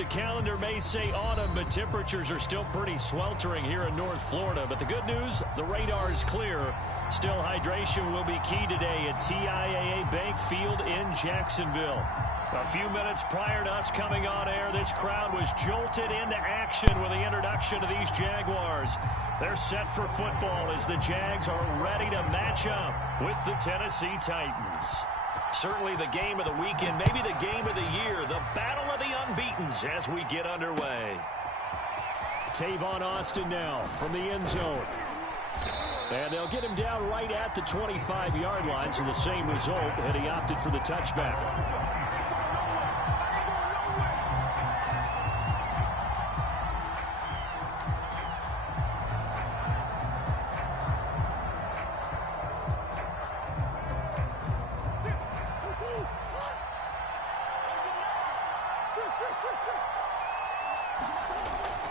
the calendar may say autumn, but temperatures are still pretty sweltering here in North Florida. But the good news, the radar is clear. Still, hydration will be key today at TIAA Bank Field in Jacksonville. A few minutes prior to us coming on air, this crowd was jolted into action with the introduction of these Jaguars. They're set for football as the Jags are ready to match up with the Tennessee Titans. Certainly the game of the weekend, maybe the game of the year, the battle of the unbeatens as we get underway. Tavon Austin now from the end zone. And they'll get him down right at the 25-yard line, so the same result had he opted for the touchback.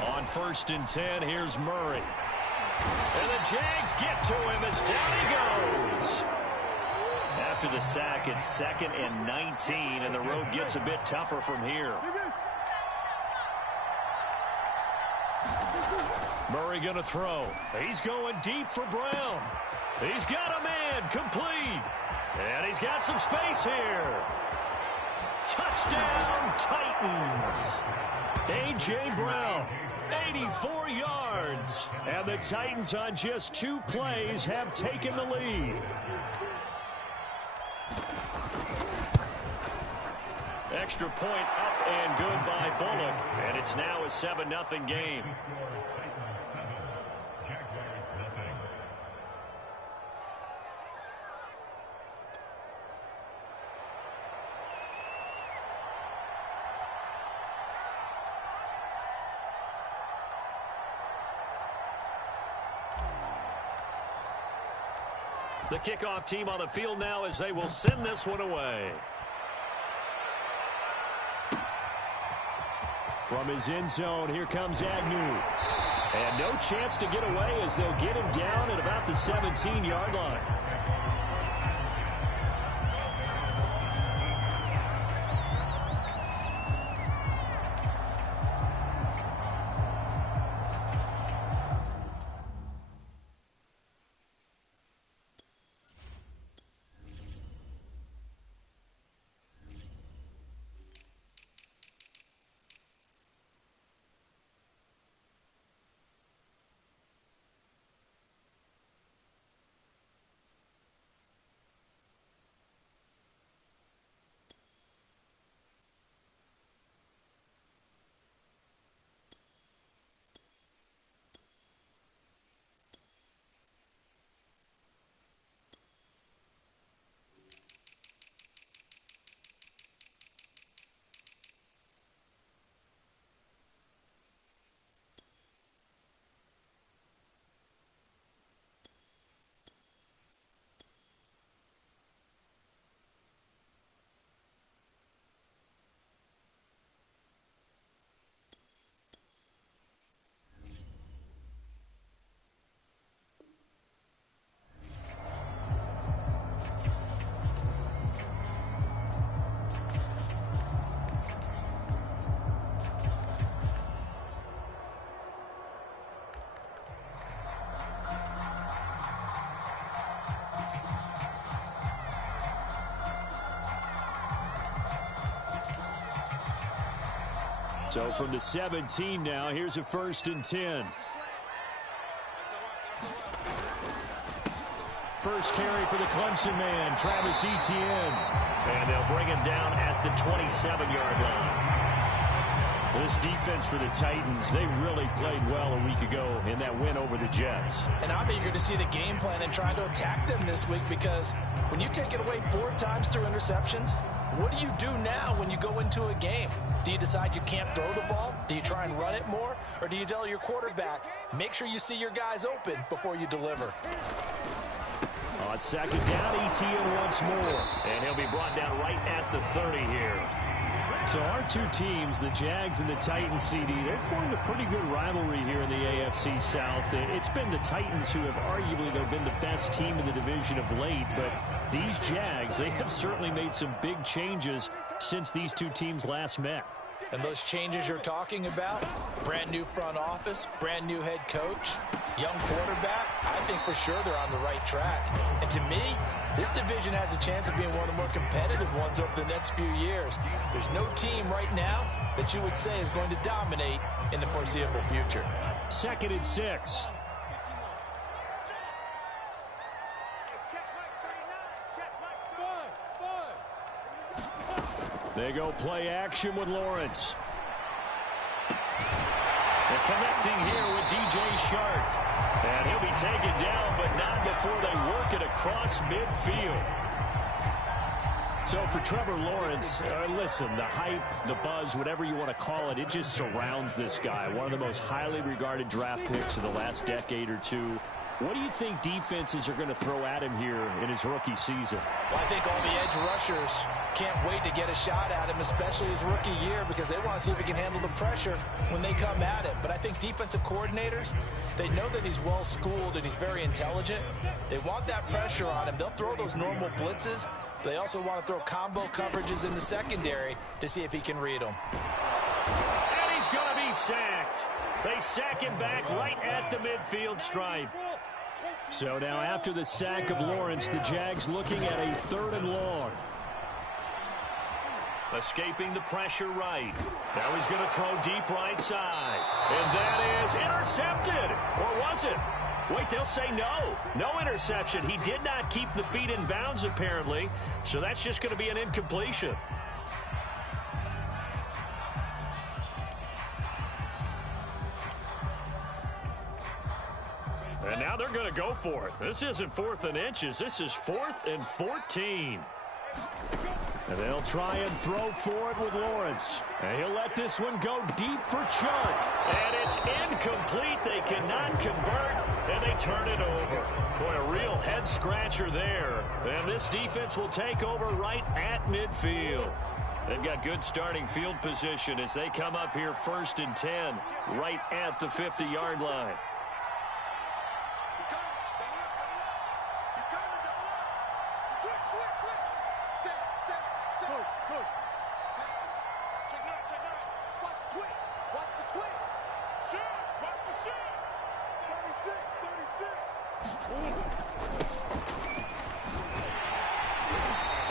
On 1st and 10, here's Murray. And the Jags get to him as down he goes. After the sack, it's 2nd and 19, and the road gets a bit tougher from here. Murray going to throw. He's going deep for Brown. He's got a man complete. And he's got some space here. Touchdown, Titans. A.J. Brown, 84 yards. And the Titans on just 2 plays have taken the lead. Extra point up and good by Bullock. And it's now a 7-0 game. The kickoff team on the field now as they will send this one away. From his end zone, here comes Agnew. And no chance to get away as they'll get him down at about the 17-yard line. So from the 17 now, here's a 1st and 10. First carry for the Clemson man, Travis Etienne. And they'll bring him down at the 27-yard line. This defense for the Titans, they really played well a week ago in that win over the Jets. And I'm eager to see the game plan and try to attack them this week, because when you take it away 4 times through interceptions, what do you do now when you go into a game? Do you decide you can't throw the ball? Do you try and run it more? Or do you tell your quarterback, make sure you see your guys open before you deliver? On 2nd down, Etienne once more. And he'll be brought down right at the 30 here. So our 2 teams, the Jags and the Titans, CD, they've formed a pretty good rivalry here in the AFC South. It's been the Titans who have arguably been the best team in the division of late, but these Jags, they have certainly made some big changes since these 2 teams last met. And those changes you're talking about, brand new front office, brand new head coach, young quarterback, I think for sure they're on the right track. And to me, this division has a chance of being one of the more competitive ones over the next few years. There's no team right now that you would say is going to dominate in the foreseeable future. 2nd and 6. They go play action with Lawrence. They're connecting here with DJ Shark. And he'll be taken down, but not before they work it across midfield. So for Trevor Lawrence, listen, the hype, the buzz, whatever you want to call it, it just surrounds this guy. One of the most highly regarded draft picks of the last decade or two. What do you think defenses are going to throw at him here in his rookie season? Well, I think all the edge rushers can't wait to get a shot at him, especially his rookie year, because they want to see if he can handle the pressure when they come at him. But I think defensive coordinators, they know that he's well-schooled and he's very intelligent. They want that pressure on him. They'll throw those normal blitzes. They also want to throw combo coverages in the secondary to see if he can read them. And he's going to be sacked. They sack him back right at the midfield stripe. So now after the sack of Lawrence, the Jags looking at a 3rd and long. Escaping the pressure right. Now he's going to throw deep right side. And that is intercepted. Or was it? Wait, they'll say no. No interception. He did not keep the feet in bounds, apparently. So that's just going to be an incompletion. And now they're going to go for it. This isn't 4th and inches. This is 4th and 14. And they'll try and throw for it with Lawrence. And he'll let this one go deep for Chark. And it's incomplete. They cannot convert, and they turn it over. Boy, a real head-scratcher there. And this defense will take over right at midfield. They've got good starting field position as they come up here 1st and 10, right at the 50-yard line.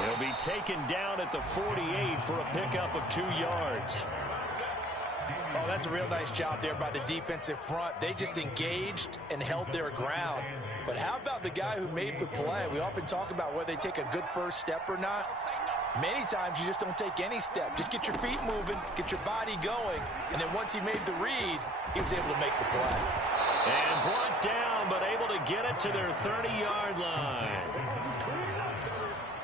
He'll be taken down at the 48 for a pickup of 2 yards. Oh, that's a real nice job there by the defensive front. They just engaged and held their ground. But how about the guy who made the play? We often talk about whether they take a good first step or not. Many times you just don't take any step. Just get your feet moving, get your body going, and then once he made the read, he was able to make the play. And brought down, but able to get it to their 30-yard line.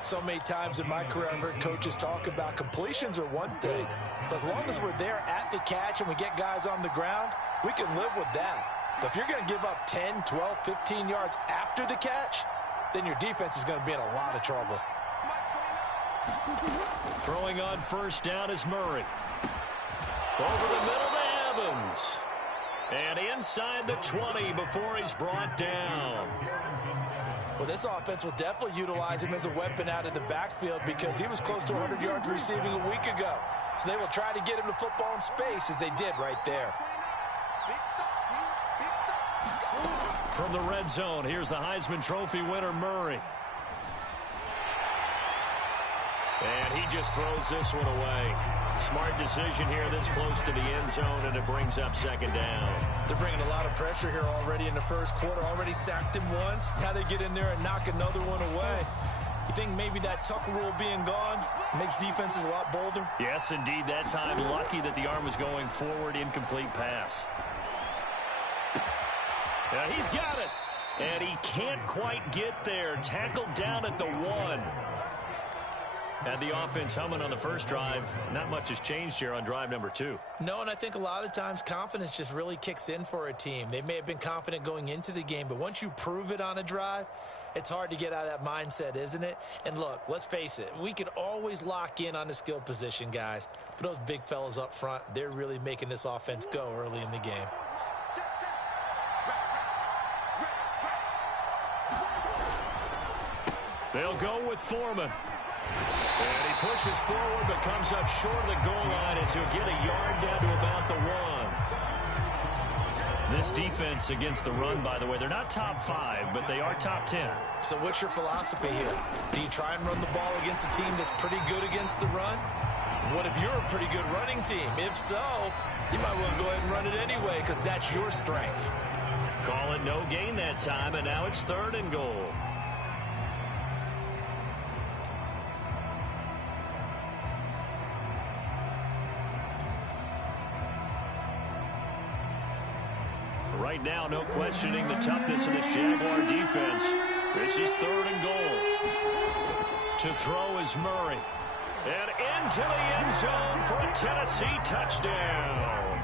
So many times in my career I've heard coaches talk about completions are one thing, but as long as we're there at the catch and we get guys on the ground, we can live with that. But if you're going to give up 10, 12, 15 yards after the catch, then your defense is going to be in a lot of trouble. Throwing on 1st down is Murray. Over the middle to Evans. And inside the 20 before he's brought down. Well, this offense will definitely utilize him as a weapon out of the backfield because he was close to 100 yards receiving a week ago. So they will try to get him to football in space as they did right there. From the red zone, here's the Heisman Trophy winner, Murray. And he just throws this one away. Smart decision here this close to the end zone, and it brings up 2nd down. They're bringing a lot of pressure here already in the first quarter. Already sacked him once. Now they get in there and knock another one away. You think maybe that Tucker rule being gone makes defenses a lot bolder? Yes, indeed. That time, lucky that the arm was going forward. Incomplete pass. Now he's got it. And he can't quite get there. Tackled down at the 1. Had the offense humming on the first drive. Not much has changed here on drive number 2. No, and I think a lot of times confidence just really kicks in for a team. They may have been confident going into the game, but once you prove it on a drive, it's hard to get out of that mindset, isn't it? And look, let's face it, we can always lock in on the skill position, guys. But those big fellas up front, they're really making this offense go early in the game. They'll go with Foreman. And he pushes forward but comes up short of the goal line as he'll get a yard down to about the 1. This defense against the run, by the way, they're not top 5, but they are top 10. So what's your philosophy here? Do you try and run the ball against a team that's pretty good against the run? What if you're a pretty good running team? If so, you might want to go ahead and run it anyway because that's your strength. Call it no gain that time, and now it's 3rd and goal. Right now, no questioning the toughness of this Jaguar defense. This is 3rd and goal. To throw is Murray. And into the end zone for a Tennessee touchdown.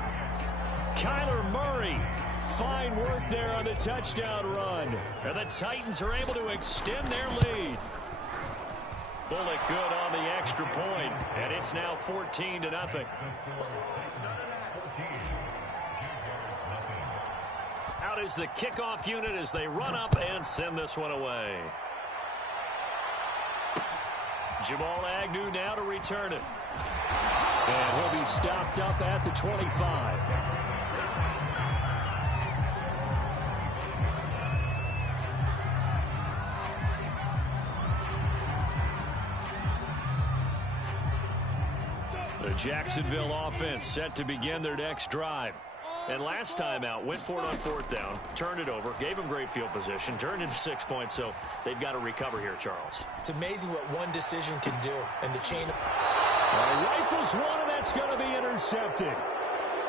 Kyler Murray. Fine work there on the touchdown run. And the Titans are able to extend their lead. Bullock good on the extra point. And it's now 14-0. Out is the kickoff unit as they run up and send this one away. Jamal Agnew now to return it. And he'll be stopped up at the 25. The Jacksonville offense set to begin their next drive. And last time out, went for it on 4th down, turned it over, gave them great field position, turned into 6 points, so they've got to recover here, Charles. It's amazing what one decision can do, and the chain of... Rifles one, and that's going to be intercepted.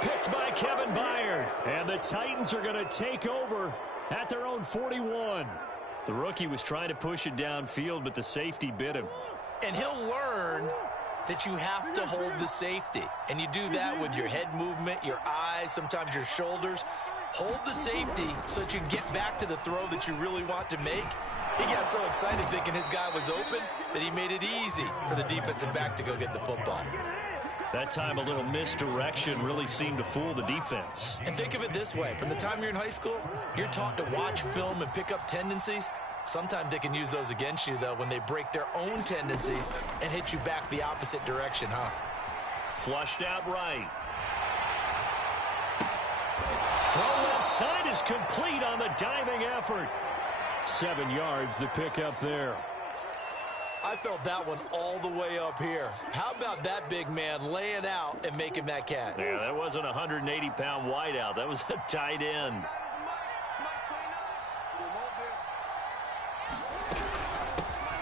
Picked by Kevin Byard, and the Titans are going to take over at their own 41. The rookie was trying to push it downfield, but the safety bit him. And he'll learn that you have to hold the safety. And you do that with your head movement, your eyes, sometimes your shoulders. Hold the safety so that you can get back to the throw that you really want to make. He got so excited thinking his guy was open that he made it easy for the defensive back to go get the football. That time a little misdirection really seemed to fool the defense. And think of it this way. From the time you're in high school, you're taught to watch film and pick up tendencies. Sometimes they can use those against you, though, when they break their own tendencies and hit you back the opposite direction, huh? Flushed out right. Throw left side is complete on the diving effort. 7 yards the pick up there. I felt that one all the way up here. How about that big man laying out and making that catch? Yeah, that wasn't a 180-pound wideout. That was a tight end.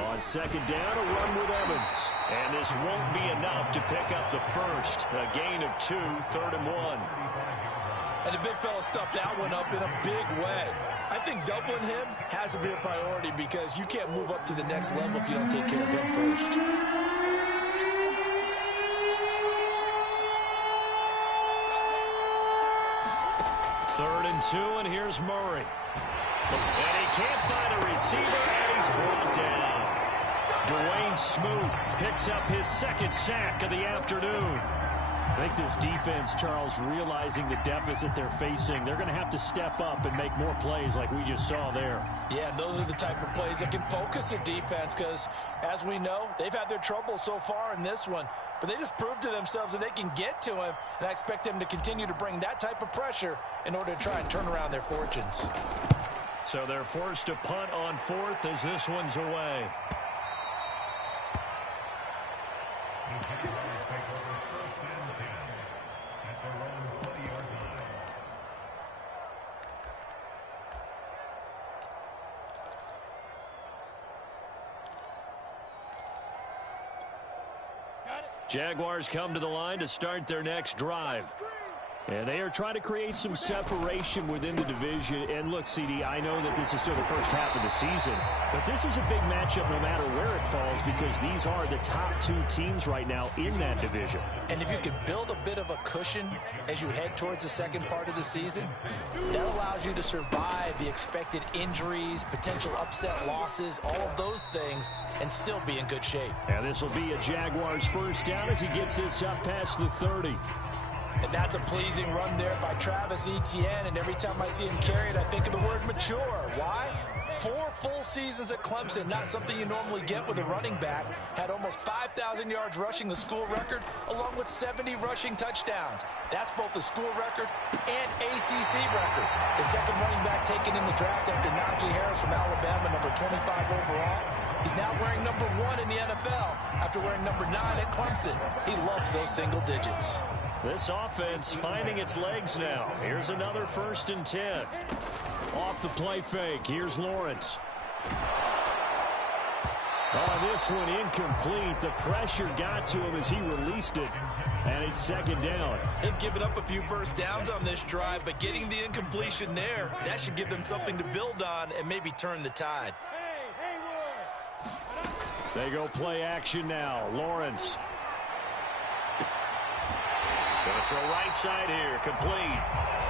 On 2nd down, a run with Evans. And this won't be enough to pick up the first. A gain of 2, 3rd and 1. And the big fella stuffed that one up in a big way. I think doubling him has to be a priority because you can't move up to the next level if you don't take care of him first. 3rd and 2, and here's Murray. And he can't find a receiver, and he's brought down. Dwayne Smoot picks up his 2nd sack of the afternoon. I think this defense, Charles, realizing the deficit they're facing, they're going to have to step up and make more plays like we just saw there. Yeah, those are the type of plays that can focus their defense because, as we know, they've had their trouble so far in this one. But they just proved to themselves that they can get to him, and I expect them to continue to bring that type of pressure in order to try and turn around their fortunes. So they're forced to punt on 4th as this one's away. Jaguars come to the line to start their next drive. And they are trying to create some separation within the division. And look, CD, I know that this is still the first half of the season, but this is a big matchup no matter where it falls because these are the top 2 teams right now in that division. And if you can build a bit of a cushion as you head towards the second part of the season, that allows you to survive the expected injuries, potential upset losses, all of those things, and still be in good shape. And this will be a Jaguars first down as he gets this up past the 30. And that's a pleasing run there by Travis Etienne. And every time I see him carry it, I think of the word mature. Why? 4 full seasons at Clemson, not something you normally get with a running back. Had almost 5,000 yards rushing, the school record, along with 70 rushing touchdowns. That's both the school record and ACC record. The second running back taken in the draft after Najee Harris from Alabama, number 25 overall. He's now wearing number 1 in the NFL after wearing number 9 at Clemson. He loves those single digits. This offense finding its legs now. Here's another 1st and 10. Off the play fake. Here's Lawrence. Oh, this one incomplete. The pressure got to him as he released it. And it's 2nd down. They've given up a few first downs on this drive, but getting the incompletion there, that should give them something to build on and maybe turn the tide. They go play action now. Lawrence. Gonna throw right side here. Complete.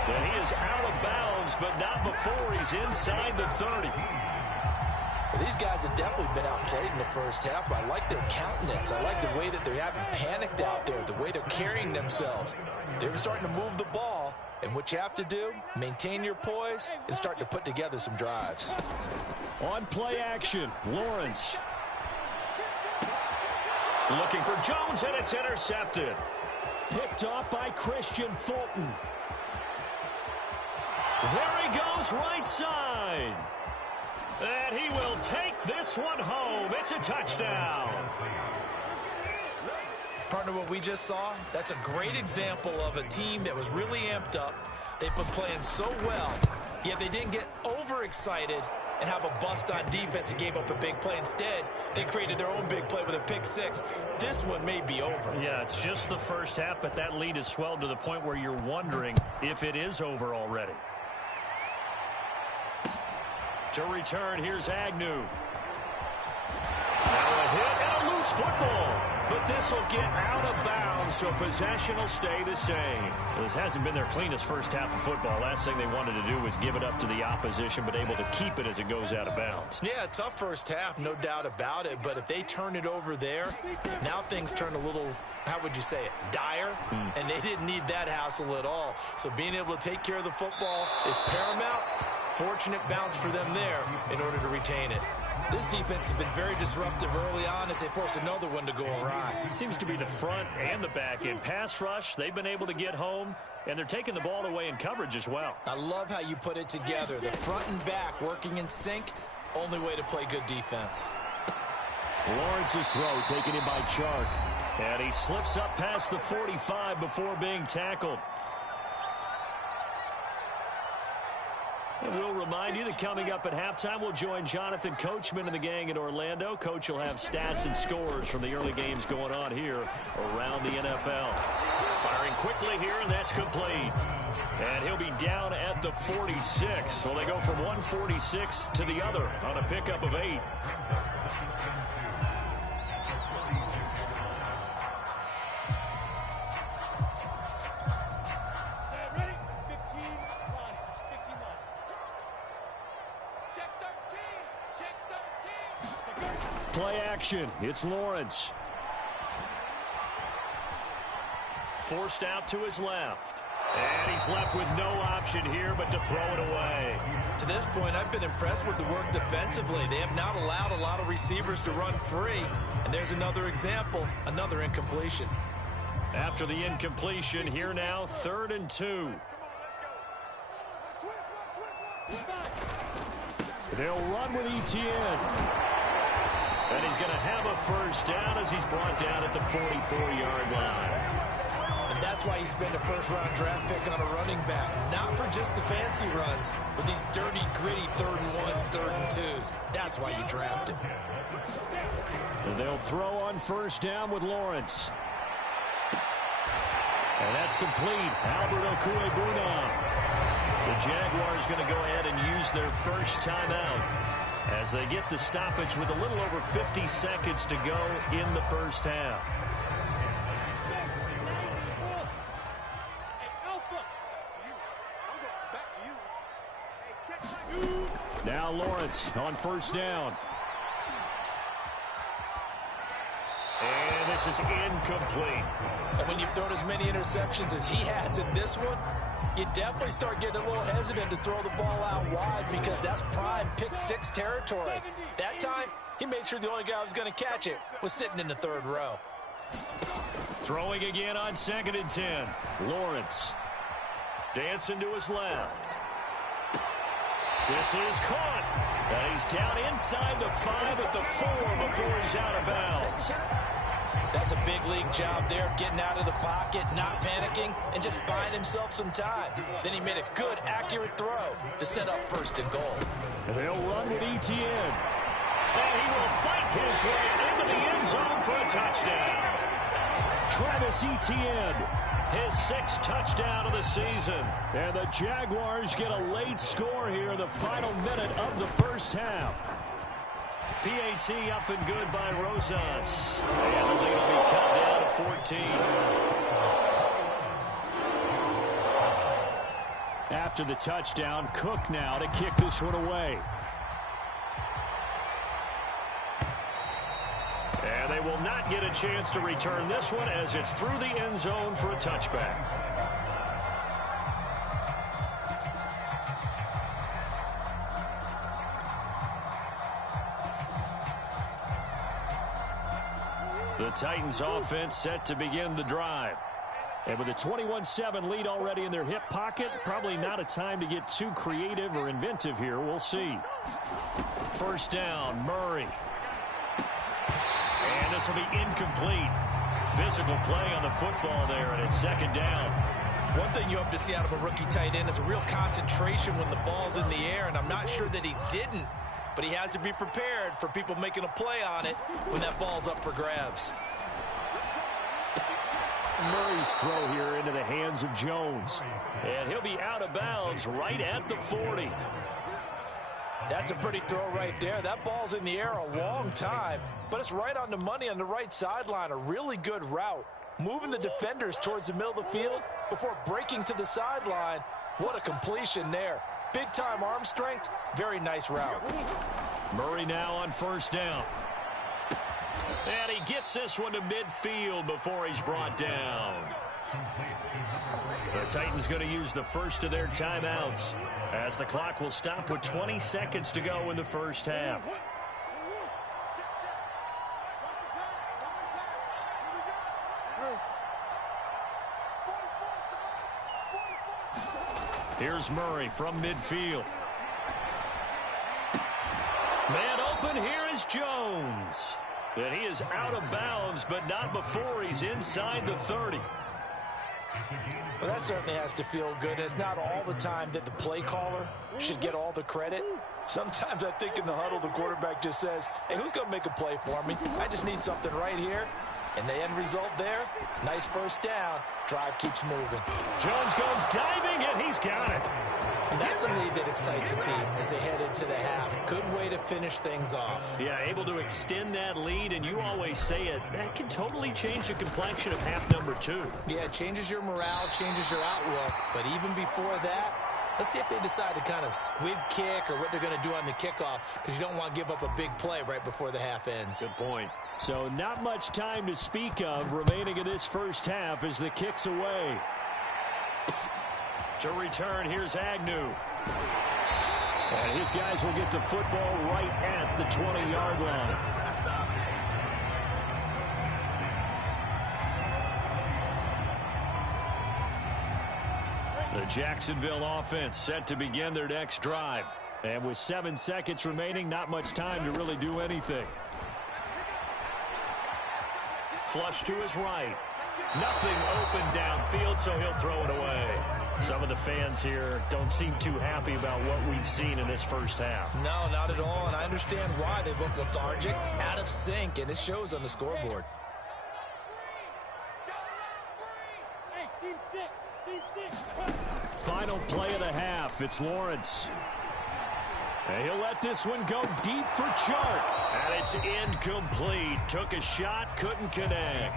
And he is out of bounds, but not before he's inside the 30. Well, these guys have definitely been outplayed in the first half, but I like their countenance. I like the way that they haven't panicked out there, the way they're carrying themselves. They're starting to move the ball, and what you have to do, maintain your poise and start to put together some drives. On play action, Lawrence. Looking for Jones, and it's intercepted. Picked off by Christian Fulton. There he goes, right side. And he will take this one home. It's a touchdown. Partner, what we just saw, that's a great example of a team that was really amped up. They've been playing so well, yet they didn't get overexcited and have a bust on defense and gave up a big play. Instead, they created their own big play with a pick 6. This one may be over. Yeah, it's just the first half, but that lead has swelled to the point where you're wondering if it is over already. To return, here's Agnew. Now a hit and a loose football. But this will get out of bounds, so possession will stay the same. Well, this hasn't been their cleanest first half of football. Last thing they wanted to do was give it up to the opposition, but able to keep it as it goes out of bounds. Yeah, tough first half, no doubt about it. But if they turn it over there, now things turn a little, how would you say it, dire? And they didn't need that hassle at all. So being able to take care of the football is paramount. Fortunate bounce for them there in order to retain it. This defense has been very disruptive early on as they force another one to go awry. It seems to be the front and the back end. Pass rush, they've been able to get home, and they're taking the ball away in coverage as well. I love how you put it together. The front and back working in sync, only way to play good defense. Lawrence's throw taken in by Chark. And he slips up past the 45 before being tackled. And we'll remind you that coming up at halftime, we'll join Jonathan Coachman and the gang in Orlando. Coach will have stats and scores from the early games going on here around the NFL. Firing quickly here, and that's complete. And he'll be down at the 46. So they go from 146 to the other on a pickup of 8. Play action. It's Lawrence. Forced out to his left. And he's left with no option here but to throw it away. To this point, I've been impressed with the work defensively. They have not allowed a lot of receivers to run free. And there's another example, another incompletion. After the incompletion, here now, 3rd and 2. They'll run with Etienne. And he's going to have a first down as he's brought down at the 44-yard line. And that's why you spend a first-round draft pick on a running back. Not for just the fancy runs, but these dirty, gritty 3rd and 1s, 3rd and 2s. That's why you draft him. And they'll throw on first down with Lawrence. And that's complete. Albert Okwuegbunam. The Jaguars going to go ahead and use their first timeout as they get the stoppage with a little over 50 seconds to go in the first half. Now Lawrence on first down. And this is incomplete. And when you've thrown as many interceptions as he has in this one, You definitely start getting a little hesitant to throw the ball out wide because that's prime pick six territory. That time, he made sure the only guy who was going to catch it was sitting in the third row. Throwing again on 2nd and 10. Lawrence dancing to his left. This is caught. And he's down inside the 5 at the 4 before he's out of bounds. That's a big league job there, getting out of the pocket, not panicking, and just buying himself some time. Then he made a good, accurate throw to set up 1st and goal. And they'll run with Etienne. And he will fight his way into the end zone for a touchdown. Travis Etienne, his 6th touchdown of the season. And the Jaguars get a late score here in the final minute of the first half. PAT up and good by Rosas. And the lead will be cut down to 14. After the touchdown, Cook now to kick this one away. And they will not get a chance to return this one as it's through the end zone for a touchback. The Titans offense set to begin the drive. And with a 21-7 lead already in their hip pocket, probably not a time to get too creative or inventive here. We'll see. First down, Murray. And this will be incomplete. Physical play on the football there, and it's 2nd down. One thing you hope to see out of a rookie tight end is a real concentration when the ball's in the air, and I'm not sure that he didn't. But he has to be prepared for people making a play on it when that ball's up for grabs. Murray's throw here into the hands of Jones. And he'll be out of bounds right at the 40. That's a pretty throw right there. That ball's in the air a long time, but it's right on the money on the right sideline. A really good route. Moving the defenders towards the middle of the field before breaking to the sideline. What a completion there. Big-time arm strength. Very nice route. Murray now on 1st down. And he gets this one to midfield before he's brought down. The Titans going to use the first of their timeouts as the clock will stop with 20 seconds to go in the first half. Here's Murray from midfield. Man open, here is Jones. And he is out of bounds, but not before he's inside the 30. Well, that certainly has to feel good. It's not all the time that the play caller should get all the credit. Sometimes I think in the huddle, the quarterback just says, hey, who's going to make a play for me? I just need something right here. And the end result there, nice first down. Drive keeps moving. Jones goes diving, and he's got it. And that's a lead that excites a team as they head into the half. Good way to finish things off. Yeah, able to extend that lead, and you always say it, that can totally change the complexion of half number 2. Yeah, it changes your morale, changes your outlook. But even before that, let's see if they decide to kind of squib kick or what they're going to do on the kickoff, because you don't want to give up a big play right before the half ends. Good point. So not much time to speak of remaining in this first half as the kick's away. To return, here's Agnew. And his guys will get the football right at the 20-yard line. The Jacksonville offense set to begin their next drive. And with 7 seconds remaining, not much time to really do anything. Flush to his right. Nothing open downfield, so he'll throw it away. Some of the fans here don't seem too happy about what we've seen in this first half. No, not at all, and I understand why. They look lethargic, out of sync, and it shows on the scoreboard. Final play of the half. It's Lawrence. And he'll let this one go deep for Chark. And it's incomplete. Took a shot, couldn't connect.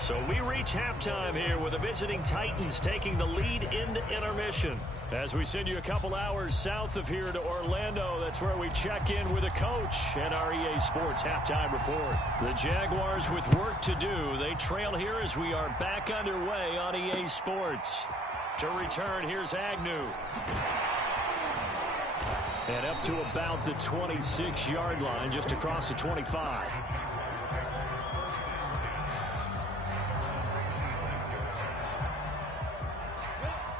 So we reach halftime here with the visiting Titans taking the lead into intermission. As we send you a couple hours south of here to Orlando, that's where we check in with a coach and our EA Sports halftime report. The Jaguars with work to do. They trail here as we are back underway on EA Sports. To return, here's Agnew. And up to about the 26-yard line, just across the 25.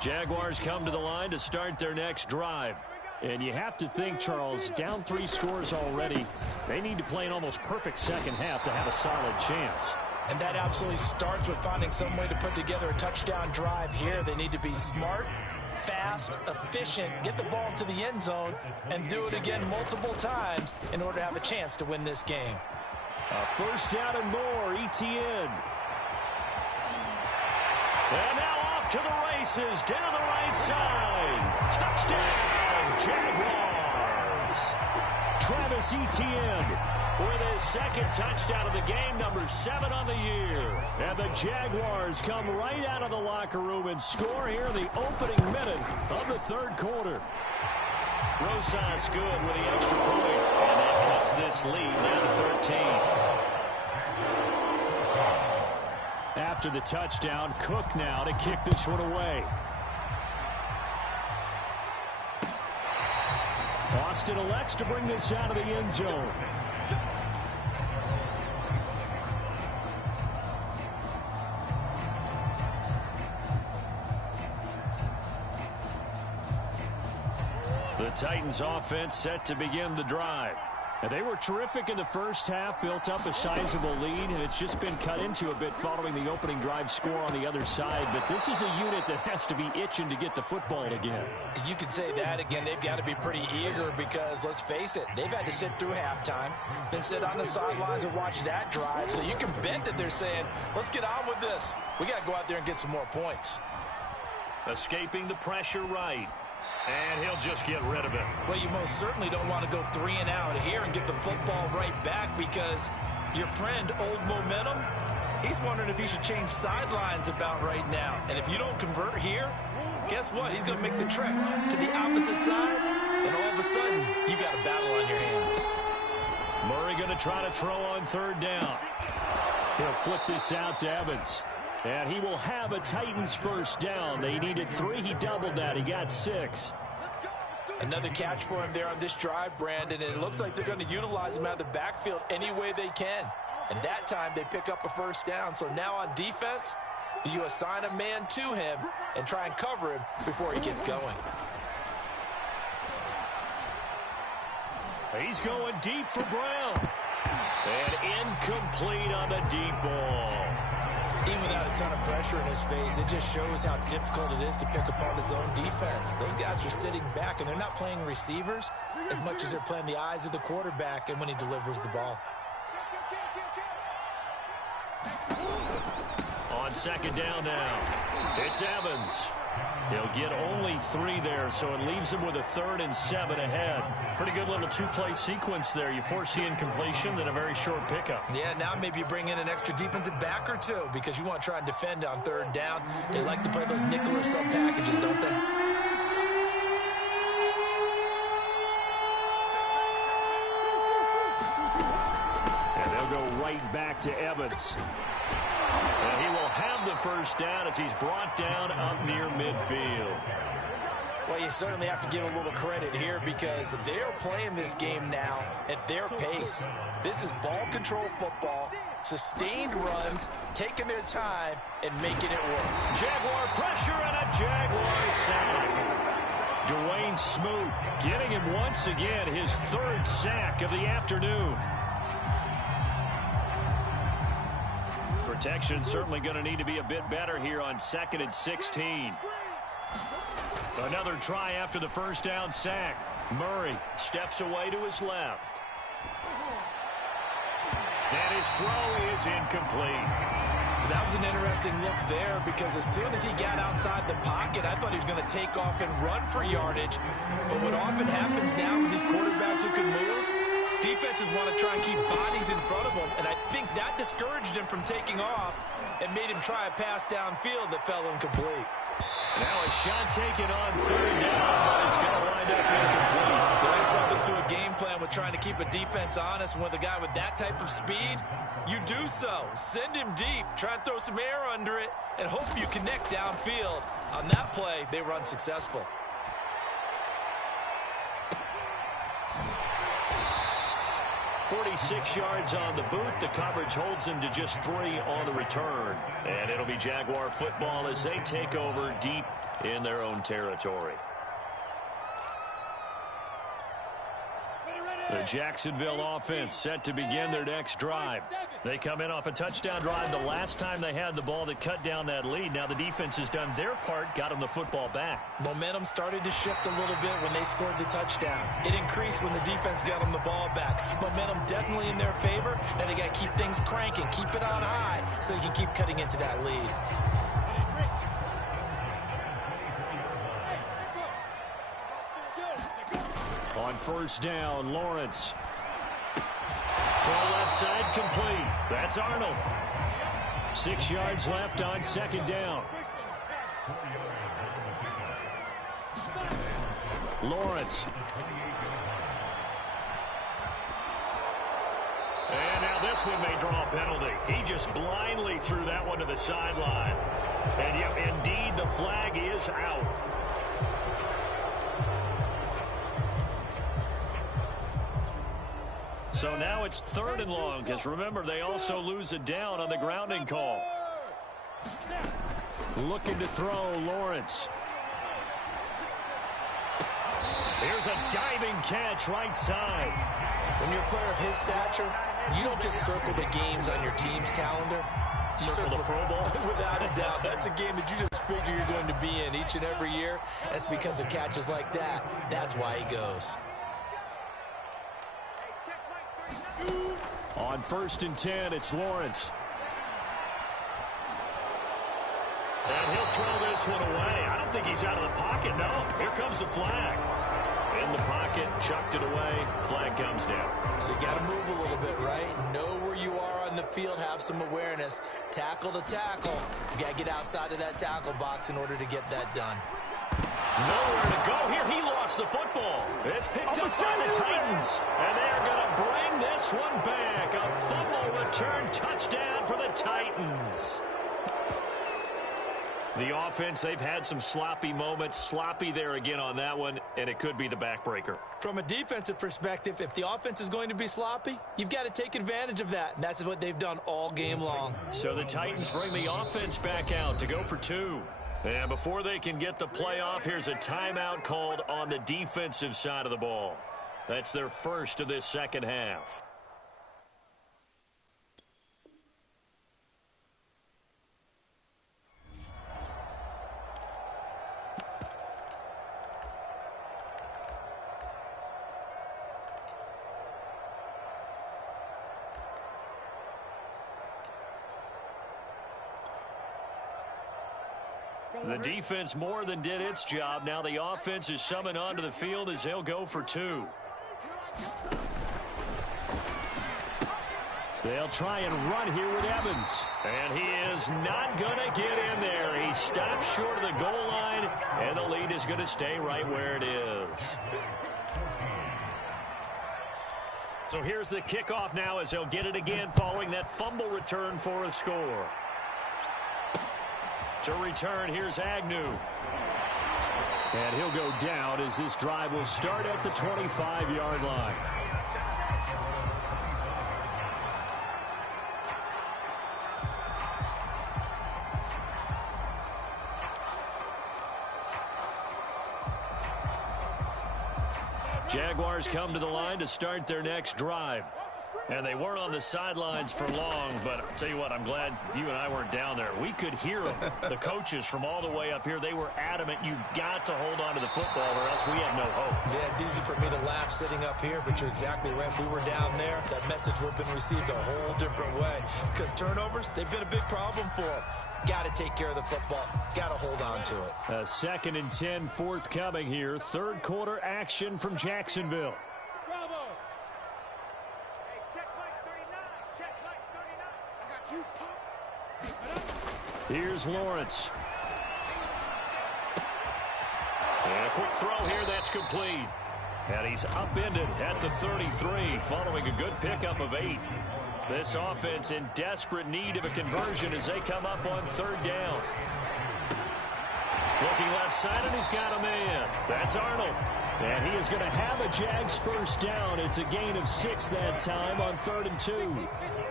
Jaguars come to the line to start their next drive. And you have to think, Charles, down 3 scores already. They need to play an almost perfect second half to have a solid chance. And that absolutely starts with finding some way to put together a touchdown drive here. They need to be smart, fast, efficient, get the ball to the end zone, and do it again multiple times in order to have a chance to win this game. A first down and more, ETN. And now off to the races, down the right side. Touchdown, Jaguars. Travis Etienne with his second touchdown of the game, number 7 on the year. And the Jaguars come right out of the locker room and score here in the opening minute of the third quarter. Rosas good with the extra point, and that cuts this lead down to 13. After the touchdown, Cook now to kick this one away. Austin elects to bring this out of the end zone. The Titans offense set to begin the drive. And they were terrific in the first half, built up a sizable lead, and it's just been cut into a bit following the opening drive score on the other side. But this is a unit that has to be itching to get the football again. You could say that again. They've got to be pretty eager because, let's face it, they've had to sit through halftime, then sit on the sidelines and watch that drive. So you can bet that they're saying, let's get on with this. We got to go out there and get some more points. Escaping the pressure right. And he'll just get rid of it. Well, you most certainly don't want to go 3 and out here and get the football right back because your friend, Old Momentum, he's wondering if he should change sidelines about right now. And if you don't convert here, guess what? He's going to make the trek to the opposite side, and all of a sudden, you've got a battle on your hands. Murray going to try to throw on third down. He'll flip this out to Evans. And he will have a Titans first down. They needed 3. He doubled that. He got 6. Another catch for him there on this drive, Brandon. And it looks like they're going to utilize him out of the backfield any way they can. And that time they pick up a first down. So now on defense, do you assign a man to him and try and cover him before he gets going? He's going deep for Brown. And incomplete on the deep ball. Even without a ton of pressure in his face, it just shows how difficult it is to pick apart his own defense. Those guys are sitting back, and they're not playing receivers as much as they're playing the eyes of the quarterback and when he delivers the ball. On second down now, it's Evans. He'll get only 3 there, so it leaves him with a 3rd and 7 ahead. Pretty good little 2-play sequence there. You force the incompletion, then a very short pickup. Yeah, now maybe you bring in an extra defensive back or 2 because you want to try and defend on 3rd down. They like to play those nickel or sub packages, don't they? And they'll go right back to Evans. And he will have the first down as he's brought down up near midfield. Well, you certainly have to give a little credit here because they're playing this game now at their pace. This is ball control football, sustained runs, taking their time, and making it work. Jaguar pressure and a Jaguar sack. Dwayne Smoot getting him once again his 3rd sack of the afternoon. Protection certainly going to need to be a bit better here on 2nd and 16. Another try after the first down sack. Murray steps away to his left. And his throw is incomplete. That was an interesting look there because as soon as he got outside the pocket, I thought he was going to take off and run for yardage. But what often happens now with these quarterbacks who can move, defenses want to try and keep bodies in front of them, and I think that discouraged him from taking off and made him try a pass downfield that fell incomplete. Now a shot taken on 3rd down, but it's going to wind up incomplete. There's something into a game plan with trying to keep a defense honest, and with a guy with that type of speed, you do so. Send him deep, try and throw some air under it, and hope you connect downfield. On that play, they were unsuccessful. "46 yards on the boot. The coverage holds him to just 3 on the return. And it'll be Jaguar football as they take over deep in their own territory. The Jacksonville offense set to begin their next drive. They come in off a touchdown drive the last time they had the ball that cut down that lead. Now the defense has done their part, got them the football back. Momentum started to shift a little bit when they scored the touchdown. It increased when the defense got them the ball back. Momentum definitely in their favor. Now they got to keep things cranking, keep it on high so they can keep cutting into that lead. On first down, Lawrence. Throw left side complete. That's Arnold. 6 yards left on second down. Lawrence. And now this one may draw a penalty. He just blindly threw that one to the sideline. And yet, indeed, the flag is out. So now it's 3rd and long, because remember, they also lose it down on the grounding call. Looking to throw, Lawrence. Here's a diving catch right side. When you're a player of his stature, you don't just circle the games on your team's calendar. You circle the Pro Bowl. Without a doubt. That's a game that you just figure you're going to be in each and every year. That's because of catches like that. That's why he goes. On 1st and 10, it's Lawrence. And he'll throw this one away. I don't think he's out of the pocket, no. Here comes the flag. In the pocket, chucked it away, flag comes down. So you got to move a little bit, right? Know where you are on the field, have some awareness. Tackle to tackle. You got to get outside of that tackle box in order to get that done. Nowhere to go here. He lost the football. It's picked up by the Titans. And they're going to bring this one back. A fumble return touchdown for the Titans. The offense, they've had some sloppy moments. Sloppy there again on that one, and it could be the backbreaker. From a defensive perspective, if the offense is going to be sloppy, you've got to take advantage of that, and that's what they've done all game long. So the Titans bring the offense back out to go for 2. And before they can get the play off, here's a timeout called on the defensive side of the ball. That's their first of this second half. The defense more than did its job. Now the offense is summoned onto the field as they'll go for 2. They'll try and run here with Evans. And he is not going to get in there. He stops short of the goal line, and the lead is going to stay right where it is. So here's the kickoff now as they'll get it again following that fumble return for a score. To return, here's Agnew. And he'll go down as this drive will start at the 25-yard line. Jaguars come to the line to start their next drive. And they weren't on the sidelines for long, but I'll tell you what, I'm glad you and I weren't down there. We could hear them, the coaches from all the way up here. They were adamant, you've got to hold on to the football or else we have no hope. Yeah, it's easy for me to laugh sitting up here, but you're exactly right. We were down there. That message would have been received a whole different way because turnovers, they've been a big problem for them. Got to take care of the football. Got to hold on to it. A 2nd and 10 forthcoming here. Third quarter action from Jacksonville. Here's Lawrence. And a quick throw here, that's complete. And he's upended at the 33 following a good pickup of 8. This offense in desperate need of a conversion as they come up on 3rd down. Looking left side, and he's got a man. That's Arnold. And he is going to have a Jags first down. It's a gain of 6 that time on 3rd and 2.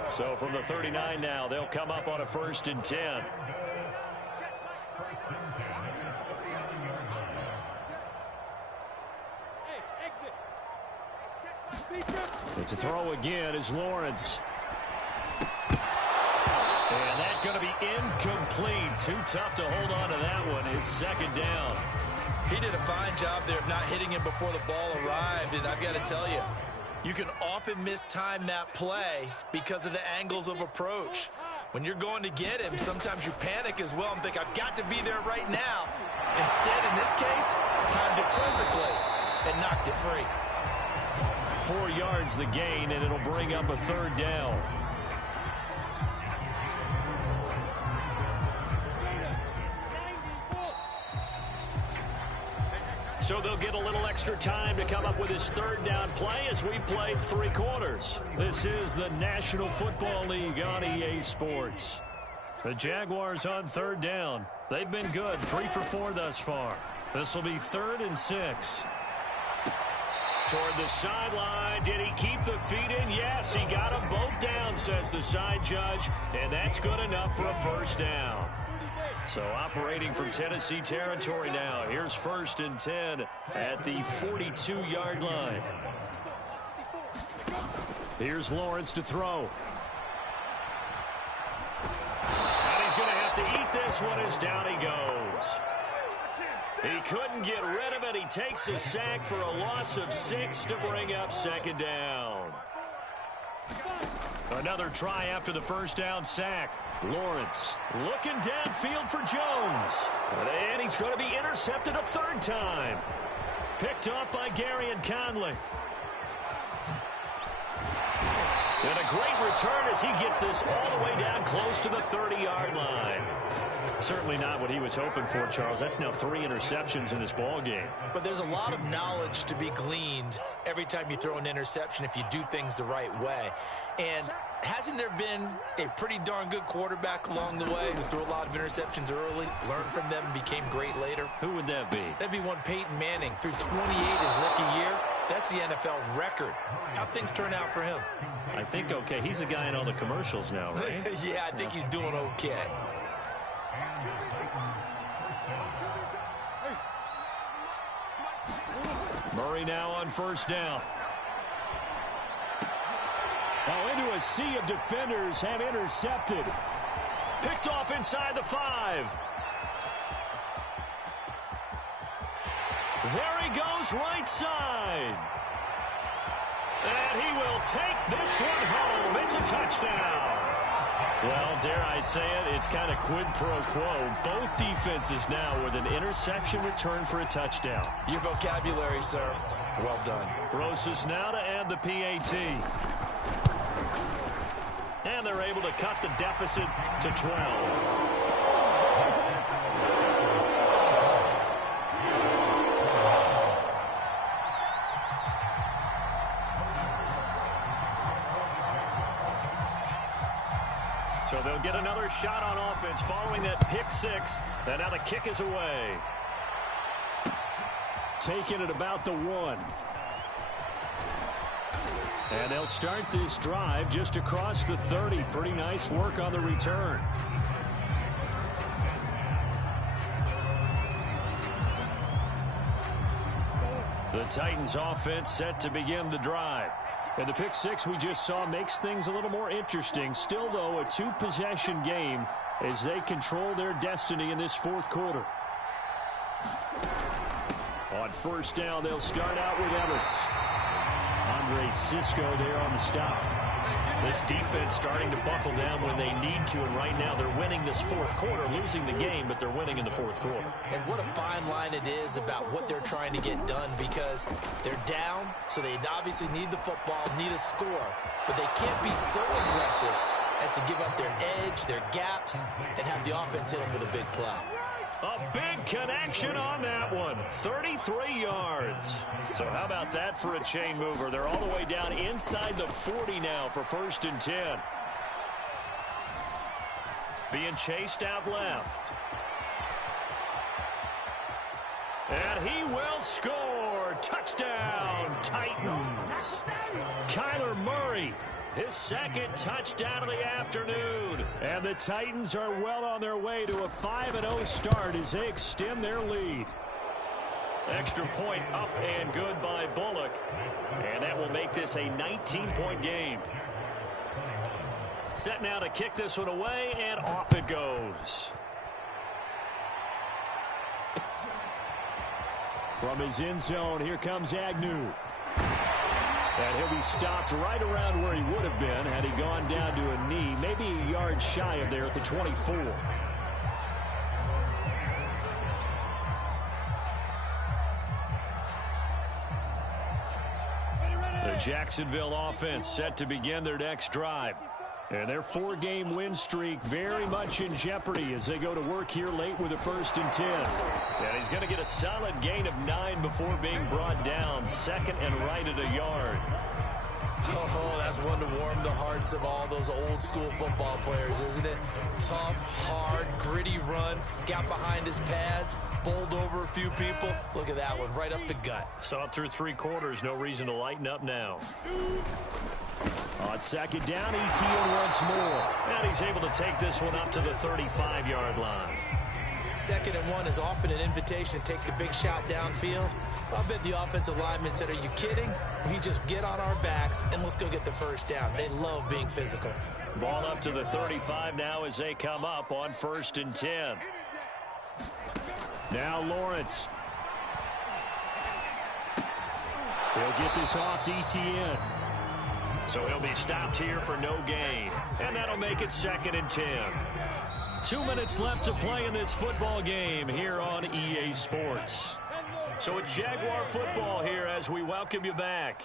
So from the 39 now, they'll come up on a 1st and 10. But to throw again is Lawrence. And that's going to be incomplete. Too tough to hold on to that one. It's 2nd down. He did a fine job there of not hitting him before the ball arrived. And I've got to tell you, you can often mistime that play because of the angles of approach. When you're going to get him, sometimes you panic as well and think, I've got to be there right now. Instead, in this case, timed it perfectly and knocked it free. 4 yards the gain, and it'll bring up a 3rd down. So they'll get a little extra time to come up with his 3rd down play as we played 3 quarters. This is the National Football League on EA Sports. The Jaguars on 3rd down. They've been good, 3 for 4 thus far. This will be 3rd and 6. Toward the sideline. Did he keep the feet in? Yes, he got them both down, says the side judge, and that's good enough for a 1st down. So operating from Tennessee territory now. Here's 1st and 10 at the 42-yard line. Here's Lawrence to throw. And he's going to have to eat this one as down he goes. He couldn't get rid of it. He takes a sack for a loss of 6 to bring up 2nd down. Another try after the 1st down sack. Lawrence looking downfield for Jones. And he's going to be intercepted a 3rd time. Picked off by Gary and Conley. And a great return as he gets this all the way down close to the 30-yard line. Certainly not what he was hoping for, Charles. That's now 3 interceptions in this ball game. But there's a lot of knowledge to be gleaned every time you throw an interception if you do things the right way. And hasn't there been a pretty darn good quarterback along the way who threw a lot of interceptions early, learned from them, and became great later? Who would that be? That'd be one Peyton Manning. Threw 28 his rookie year. That's the NFL record. How'd things turn out for him? I think okay. He's a guy in all the commercials now, right? Yeah, I think he's doing okay. Murray now on 1st down. Oh, into a sea of defenders have intercepted. Picked off inside the 5. There he goes right side. And he will take this one home. It's a touchdown. Well, dare I say it, it's kind of quid pro quo. Both defenses now with an interception return for a touchdown. Your vocabulary, sir. Well done. Rosas now to add the PAT. And they're able to cut the deficit to 12. So they'll get another shot on offense following that pick 6. And now the kick is away. Taken at about the 1. And they'll start this drive just across the 30. Pretty nice work on the return. The Titans offense set to begin the drive. And the pick 6 we just saw makes things a little more interesting. Still, though, a 2-possession game as they control their destiny in this 4th quarter. On 1st down, they'll start out with Evans. Andre Cisco there on the stop. This defense starting to buckle down when they need to, and right now they're winning this 4th quarter, losing the game, but they're winning in the 4th quarter. And what a fine line it is about what they're trying to get done, because they're down, so they obviously need the football, need a score, but they can't be so aggressive as to give up their edge, their gaps, and have the offense hit them with a big play. A big connection on that one. 33 yards. So how about that for a chain mover? They're all the way down inside the 40 now for 1st and 10. Being chased out left. And he will score. Touchdown, Titans. Kyler Murray, his 2nd touchdown of the afternoon. And the Titans are well on their way to a 5-0 start as they extend their lead. Extra point up and good by Bullock. And that will make this a 19-point game. Set now to kick this one away, and off it goes. From his end zone, here comes Agnew. And he'll be stopped right around where he would have been had he gone down to a knee, maybe a yard shy of there at the 24. The Jacksonville offense set to begin their next drive. And their 4-game win streak very much in jeopardy as they go to work here late with a 1st and 10. And he's going to get a solid gain of 9 before being brought down. 2nd and right at a yard. Oh, that's one to warm the hearts of all those old school football players, isn't it? Tough, hard, gritty run. Got behind his pads, bowled over a few people. Look at that one, right up the gut. Saw it through 3 quarters. No reason to lighten up now. On 2nd down, ETN once more. And he's able to take this one up to the 35-yard line. 2nd and 1 is often an invitation to take the big shot downfield. I bet the offensive lineman said, are you kidding? We just get on our backs and let's go get the 1st down. They love being physical. Ball up to the 35 now as they come up on 1st and 10. Now Lawrence. He'll get this off to ETN. So he'll be stopped here for no gain. And that'll make it 2nd and 10. 2 minutes left to play in this football game here on EA Sports. So it's Jaguar football here as we welcome you back.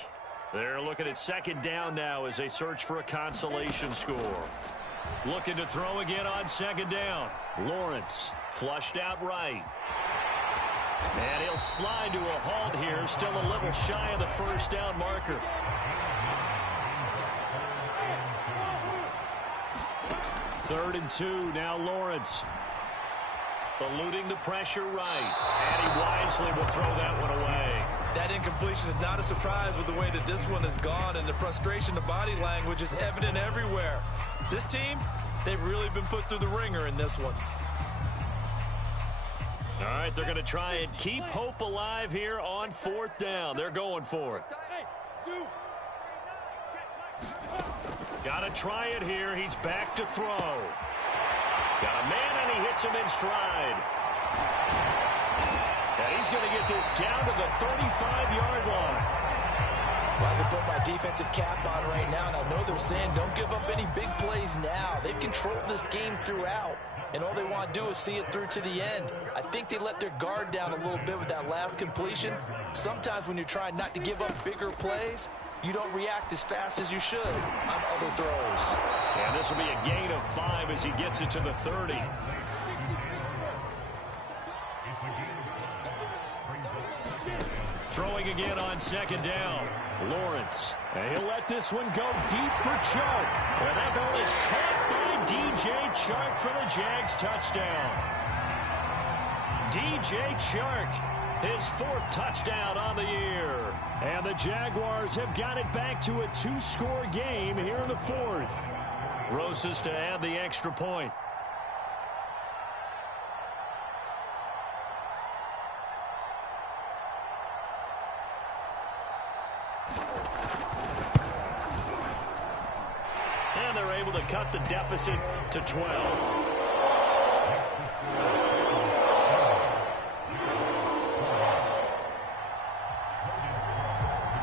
They're looking at 2nd down now as they search for a consolation score. Looking to throw again on 2nd down. Lawrence flushed out right. And he'll slide to a halt here. Still a little shy of the 1st down marker. 3rd and 2, now Lawrence. Eluding the pressure right. And he wisely will throw that one away. That incompletion is not a surprise with the way that this one has gone, and the frustration, the body language is evident everywhere. This team, they've really been put through the ringer in this one. All right, they're going to try and keep hope alive here on 4th down. They're going for it. Got to try it here. He's back to throw. Got a man, and he hits him in stride. And he's going to get this down to the 35-yard line. Well, I can put my defensive cap on right now, and I know they're saying don't give up any big plays now. They've controlled this game throughout, and all they want to do is see it through to the end. I think they let their guard down a little bit with that last completion. Sometimes when you're trying not to give up bigger plays, you don't react as fast as you should on other throws. And this will be a gain of 5 as he gets it to the 30. Throwing again on 2nd down. Lawrence. And he'll let this one go deep for Chark. And that ball is caught by DJ Chark for the Jags touchdown. DJ Chark, his 4th touchdown on the year. And the Jaguars have got it back to a 2-score game here in the 4th. Rosas to add the extra point. And they're able to cut the deficit to 12.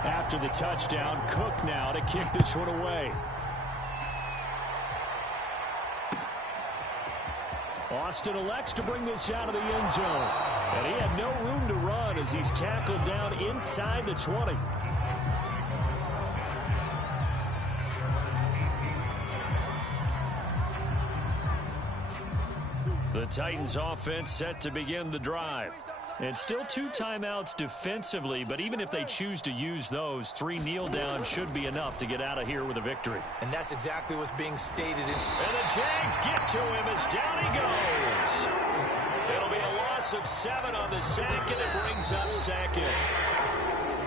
After the touchdown, Cook now to kick this one away. Austin elects to bring this out of the end zone. And he had no room to run as he's tackled down inside the 20. The Titans offense set to begin the drive. And still 2 timeouts defensively, but even if they choose to use those, 3 kneel downs should be enough to get out of here with a victory. And that's exactly what's being stated. And the Jags get to him as down he goes. It'll be a loss of 7 on the sack, and it brings up second.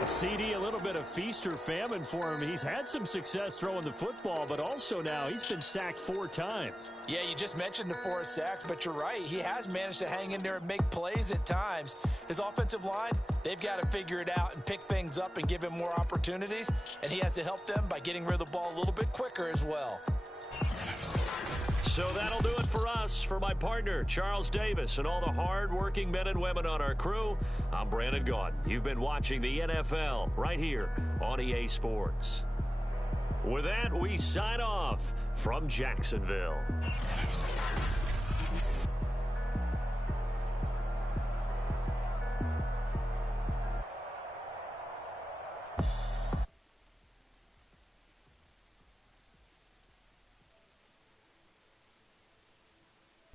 CD, a little bit of feast or famine for him. He's had some success throwing the football, but also now he's been sacked 4 times. Yeah, you just mentioned the 4 sacks, but you're right. He has managed to hang in there and make plays at times. His offensive line, they've got to figure it out and pick things up and give him more opportunities, and he has to help them by getting rid of the ball a little bit quicker as well. So that'll do it for us. For my partner, Charles Davis, and all the hard-working men and women on our crew, I'm Brandon Gaudin. You've been watching the NFL right here on EA Sports. With that, we sign off from Jacksonville.